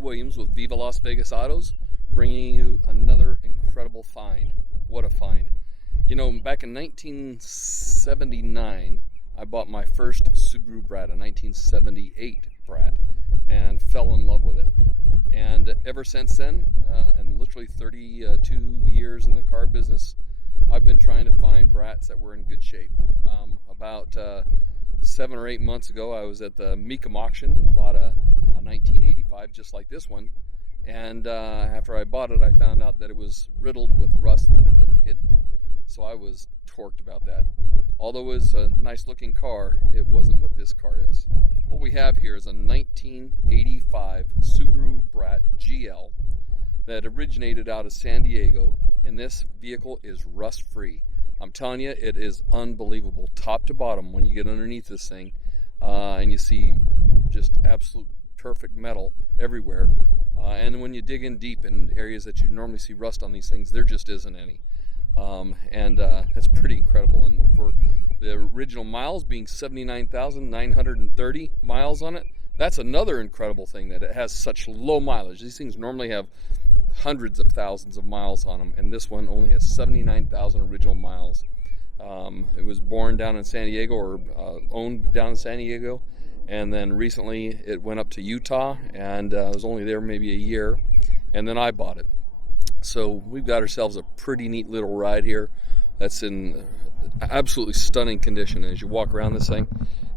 Williams with Viva Las Vegas Autos, bringing you another incredible find. What a find. You know, back in 1979, I bought my first Subaru Brat, a 1978 Brat, and fell in love with it. And ever since then, and literally 32 years in the car business, I've been trying to find Brats that were in good shape. About 7 or 8 months ago, I was at the Mecum auction and bought a 1985 just like this one. And after I bought it, I found out that it was riddled with rust that had been hidden. So I was torqued about that. Although it was a nice looking car, it wasn't what this car is. What we have here is a 1985 Subaru Brat GL that originated out of San Diego, and this vehicle is rust free. I'm telling you, it is unbelievable, top to bottom, when you get underneath this thing, and you see just absolute perfect metal everywhere. And when you dig in deep in areas that you normally see rust on these things, there just isn't any. That's pretty incredible. And for the original miles being 79,930 miles on it, that's another incredible thing, that it has such low mileage. These things normally have hundreds of thousands of miles on them, and this one only has 79,000 original miles. It was born down in San Diego, or owned down in San Diego, and then recently it went up to Utah, and I was only there maybe a year, and then I bought it. So we've got ourselves a pretty neat little ride here that's in absolutely stunning condition as you walk around this thing.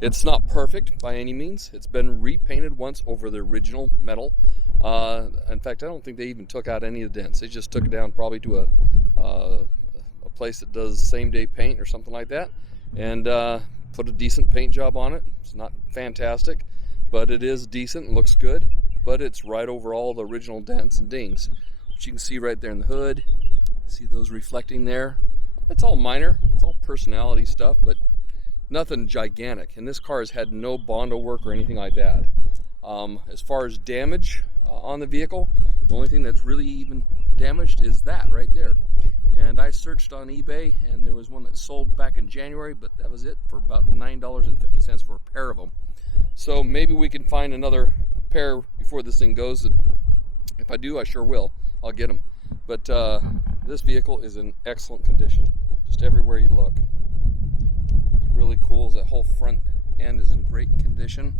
It's not perfect by any means. It's been repainted once over the original metal. In fact, I don't think they even took out any of the dents. They just took it down probably to a place that does same-day paint or something like that, and put a decent paint job on it. It's not fantastic, but it is decent and looks good, but it's right over all the original dents and dings, which you can see right there in the hood. See those reflecting there? It's all minor. It's all personality stuff, but nothing gigantic. And this car has had no Bondo work or anything like that. As far as damage on the vehicle, the only thing that's really even damaged is that right there. And I searched on eBay, and there was one that sold back in January, but that was it, for about $9.50 for a pair of them. So maybe we can find another pair before this thing goes, and if I do, I sure will. I'll get them. But this vehicle is in excellent condition, just everywhere you look. It's really cool. That whole front end is in great condition.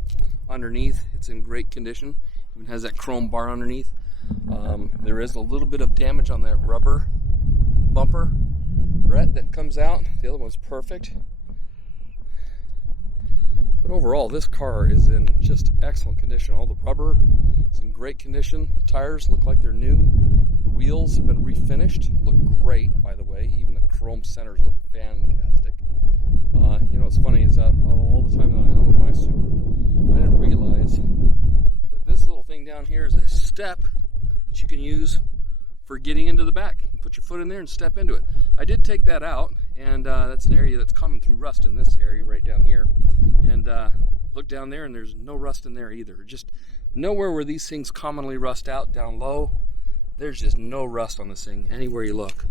Underneath, it's in great condition. Even has that chrome bar underneath. There is a little bit of damage on that rubber bumper Brat that comes out. The other one's perfect. But overall, this car is in just excellent condition. All the rubber is in great condition. The tires look like they're new. The wheels have been refinished. Look great, by the way. Even the chrome centers look fantastic. You know what's funny is that all the time that I owned my Subaru, I didn't realize that this little thing down here is a step that you can use for getting into the back. You put your foot in there and step into it. I did take that out, and that's an area that's coming through rust in this area right down here. And look down there, and there's no rust in there either. Just nowhere where these things commonly rust out down low, there's just no rust on this thing anywhere you look.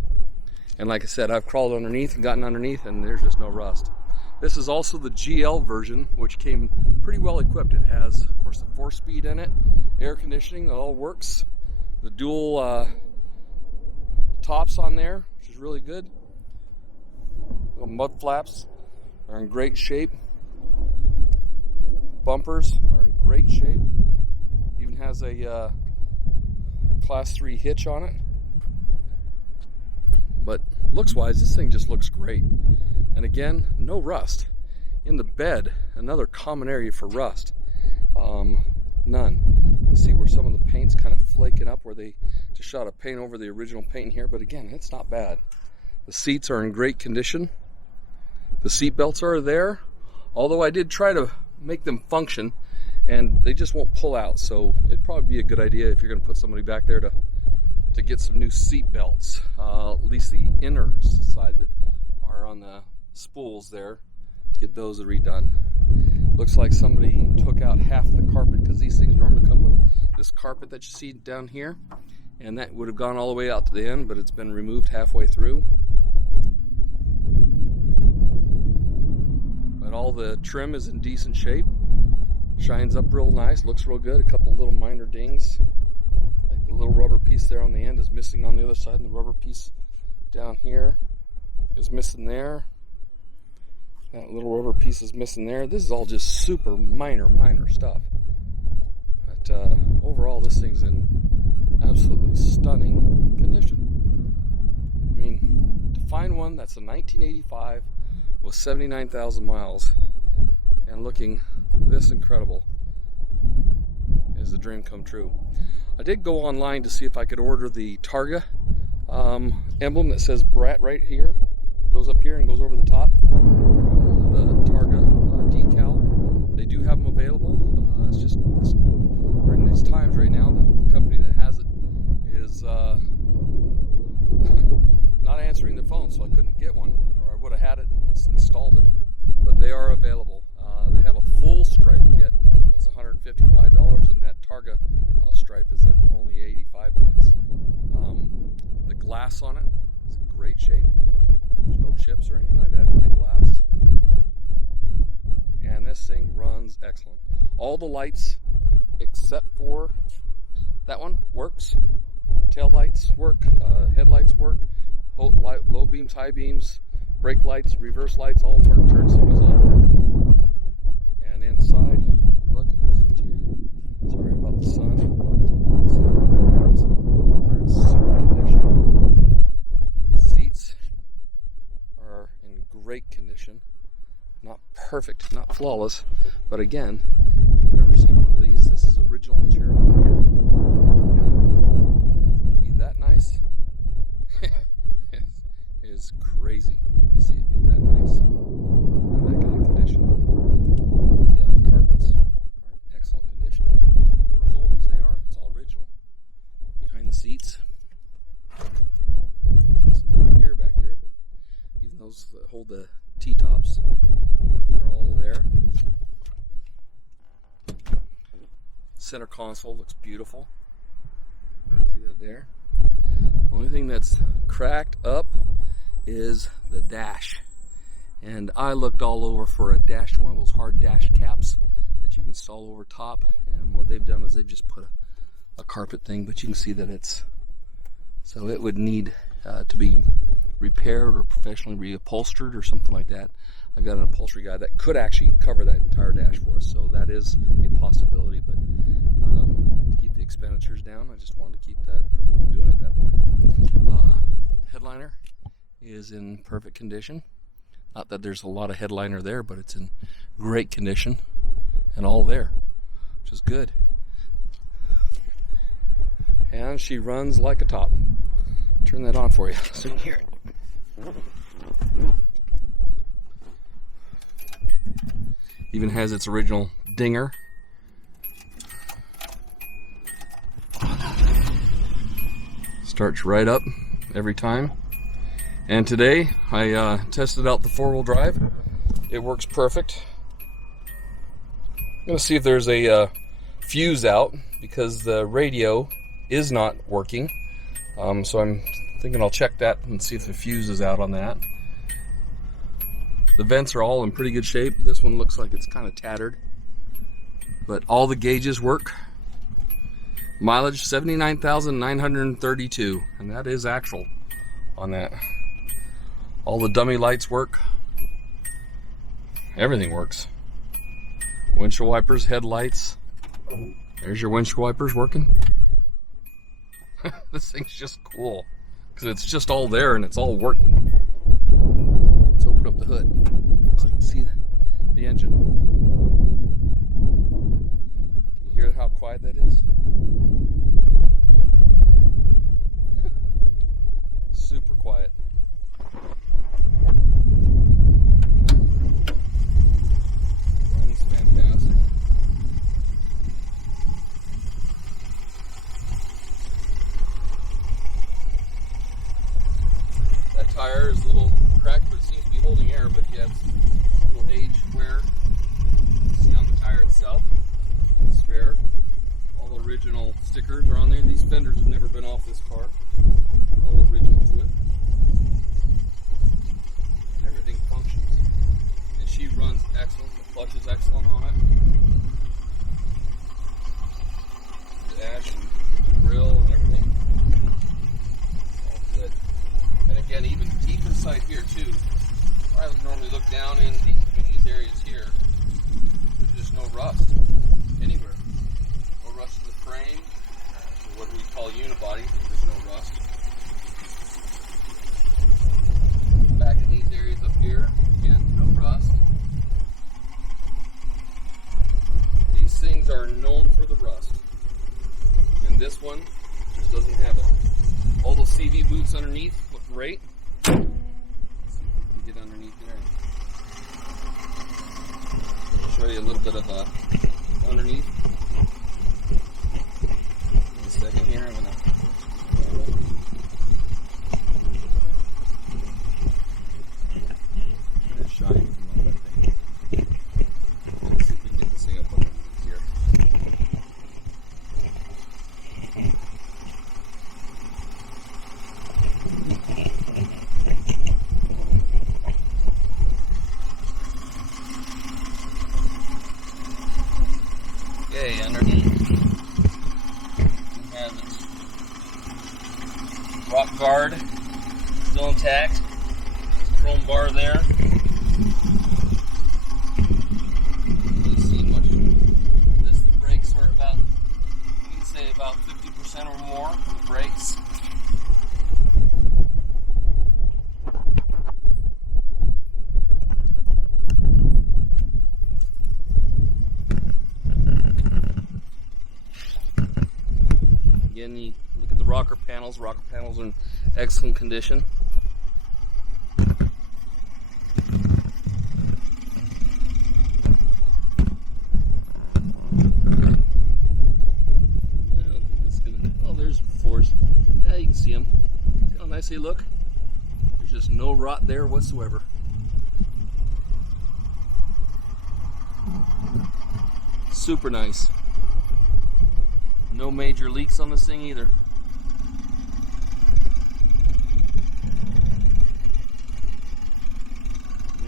And like I said, I've crawled underneath and gotten underneath, and there's just no rust. This is also the GL version, which came pretty well equipped. It has, of course, the 4-speed in it, air conditioning, it all works. The dual tops on there, which is really good. The mud flaps are in great shape. Bumpers are in great shape. Even has a class 3 hitch on it. But looks wise, this thing just looks great. And again, no rust. In the bed, another common area for rust. None. You can see where some of the paint's kind of flaking up, where they just shot a paint over the original paint in here, but again, it's not bad. The seats are in great condition. The seat belts are there, although I did try to make them function, and they just won't pull out, so it'd probably be a good idea if you're going to put somebody back there to get some new seat belts, at least the inner side that are on the spools there, to get those redone. Looks like somebody took out half the carpet, because these things normally come with this carpet that you see down here, and that would have gone all the way out to the end, but it's been removed halfway through. But all the trim is in decent shape, shines up real nice, looks real good. A couple little minor dings The little rubber piece there on the end is missing on the other side, and the rubber piece down here is missing there. That little rubber piece is missing there. This is all just super minor stuff. But overall, this thing's in absolutely stunning condition. I mean, to find one that's a 1985 with 79,000 miles and looking this incredible is a dream come true. I did go online to see if I could order the Targa emblem that says Brat right here. Goes up here and goes over the top. The Targa decal. They do have them available. It's just during these times right now, the company that has it is not answering their phone, so I couldn't get one, or I would have had it and installed it. But they are available. They have a full stripe kit that's $155, and that Targa stripe is at only $85. The glass on it is in great shape. There's no chips or anything like that in that glass. And this thing runs excellent. All the lights except for that one works. Tail lights work, headlights work, low beams, high beams, brake lights, reverse lights all work, turn signals all work. And inside, look at this interior. Sorry about the sun, but you can see that the wheels are in super condition. The seats are in great condition. Not perfect, not flawless, but again, if you've ever seen one of these, this is original material in here. And to be that nice is crazy to see it be that nice in that kind of condition. The carpets are in excellent condition. For as old as they are, it's all original. Behind the seats, see some of my gear back there, but even those that hold the T-tops are all there. Center console looks beautiful. See that there? Only thing that's cracked up is the dash. And I looked all over for a dash, one of those hard dash caps that you can install over top. And what they've done is they've just put a carpet thing, but you can see that it's, so it would need to be repaired or professionally reupholstered or something like that. I've got an upholstery guy that could actually cover that entire dash for us, so that is a possibility. But to keep the expenditures down, I just wanted to keep that from doing it at that point. Headliner is in perfect condition. Not that there's a lot of headliner there, but it's in great condition and all there, which is good. And she runs like a top. Turn that on for you so you can hear it. Even has its original dinger. Starts right up every time. And today I tested out the four-wheel drive. It works perfect. I'm going to see if there's a fuse out because the radio is not working. So I'm thinking I'll check that and see if the fuse is out on that. The vents are all in pretty good shape. This one looks like it's kind of tattered, but all the gauges work. Mileage 79,932, and that is actual on that. All the dummy lights work. Everything works. Windshield wipers, headlights. There's your windshield wipers working. This thing's just cool because it's just all there and it's all working. Let's open up the hood so you can see the engine. Can you hear how quiet that is? Super quiet. Runs fantastic. That tire is a little cracked, but it seems to be holding air, but you have a little age wear. You see on the tire itself, it's spare. All the original stickers are on there. These fenders have never been off this car. All original to it. Everything functions. And she runs excellent. The clutch is excellent on it. The dash and the grill and everything. Brakes underneath look great. Let's see if we can get underneath there. Show you a little bit of underneath. In a second here, I'm gonna shine from all that thing. Let's see if we can get this thing up underneath here. Okay, underneath we have this rock guard still intact. Chrome bar there. You see much of this. The brakes are about, you can say about 50% or more of the brakes. Again, you look at the rocker panels. Rocker panels are in excellent condition. Oh, there's floors. Yeah, you can see them. See how nice they look? There's just no rot there whatsoever. Super nice. No major leaks on this thing either.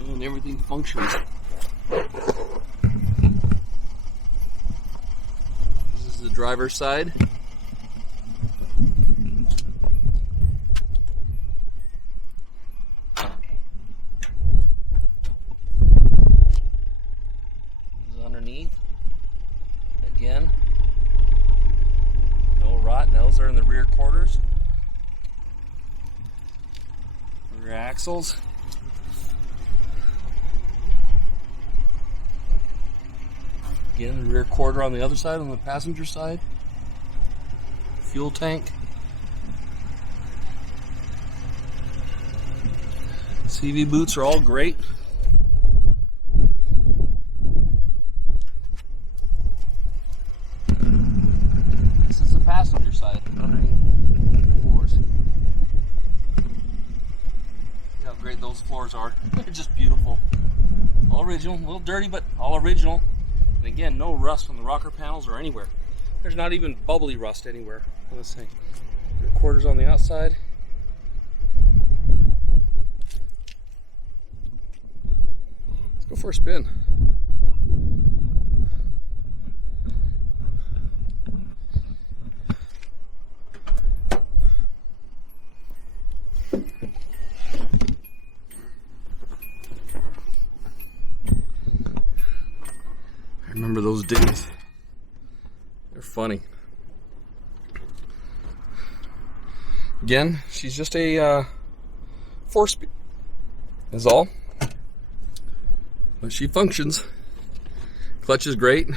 And everything functions. This is the driver's side. This is underneath. Again. No rot. Those are in the rear quarters. Rear axles. Again, the rear quarter on the other side, on the passenger side. Fuel tank. CV boots are all great. This is the passenger side underneath the floors. See how great those floors are. They're just beautiful. All original, a little dirty, but all original. And again, no rust on the rocker panels or anywhere. There's not even bubbly rust anywhere on this thing. Rear quarters on the outside. Let's go for a spin. Remember those days? They're funny. Again, she's just a 4-speed is all. But she functions. Clutch is great.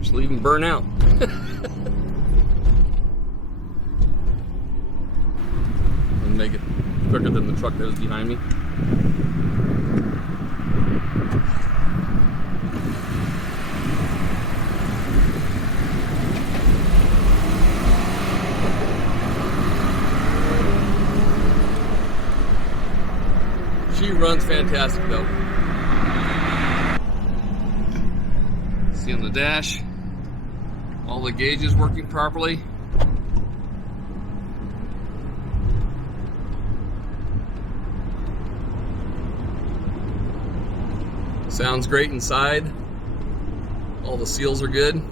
She'll even burn out. And make it quicker than the truck that was behind me. She runs fantastic though. See on the dash, all the gauges working properly. Sounds great inside. All the seals are good.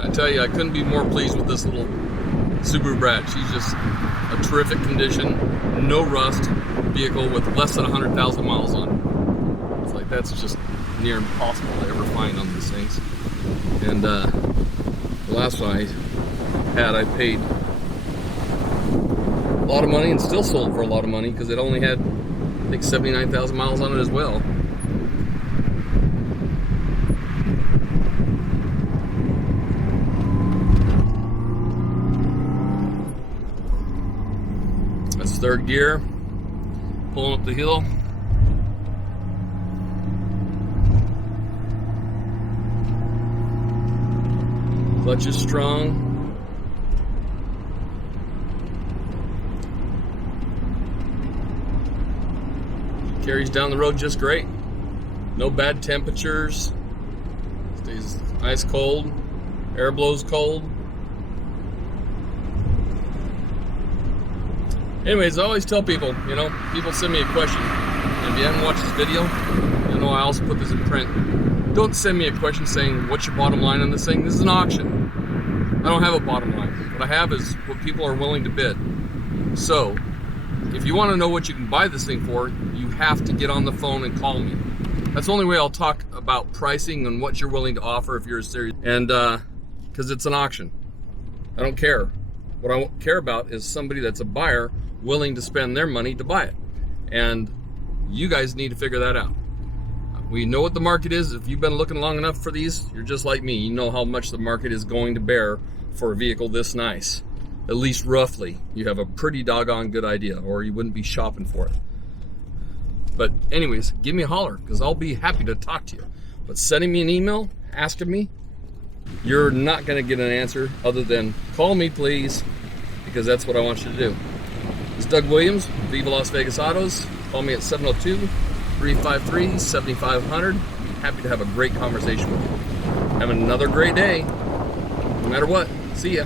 I tell you, I couldn't be more pleased with this little Subaru Brat. She's just a terrific condition, no rust vehicle with less than 100,000 miles on it. It's like, that's just near impossible to ever find on these things. And the last one I had, I paid a lot of money and still sold for a lot of money because it only had, I think, 79,000 miles on it as well. That's third gear, pulling up the hill. Clutch is strong. Carries down the road just great. No bad temperatures. Stays ice cold. Air blows cold. Anyways, I always tell people, you know, people send me a question. And if you haven't watched this video, you know I also put this in print. Don't send me a question saying, what's your bottom line on this thing? This is an auction. I don't have a bottom line. What I have is what people are willing to bid. So, if you want to know what you can buy this thing for, you have to get on the phone and call me. That's the only way I'll talk about pricing and what you're willing to offer if you're serious. And because it's an auction. I don't care. What I care about is somebody that's a buyer willing to spend their money to buy it. And you guys need to figure that out. We know what the market is. If you've been looking long enough for these, you're just like me. You know how much the market is going to bear for a vehicle this nice. At least roughly. You have a pretty doggone good idea, or you wouldn't be shopping for it. But anyways, give me a holler, because I'll be happy to talk to you. But sending me an email, asking me, you're not going to get an answer other than call me, please, because that's what I want you to do. This is Doug Williams, Viva Las Vegas Autos. Call me at 702-353-7500. Happy to have a great conversation with you. Have another great day, no matter what. See ya.